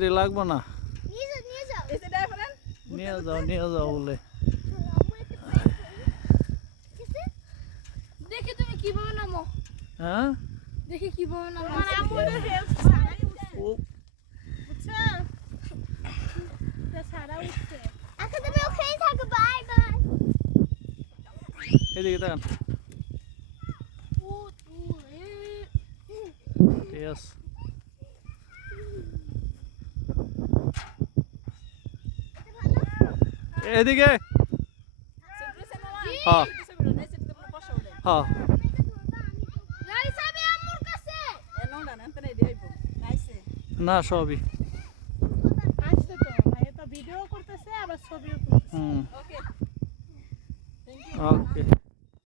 দেরি লাগবে না, নিয়ে যাও বলে। দেখি তুমি কিভাবে নামো, হ্যাঁ দেখি কিভাবে নামো। এদিকে তাকান। ঠিক আছে, এদিকে। হ্যাঁ হ্যাঁ না সবই। ভিডিও করতেছে আবার ছবিও করতেছে। ওকে।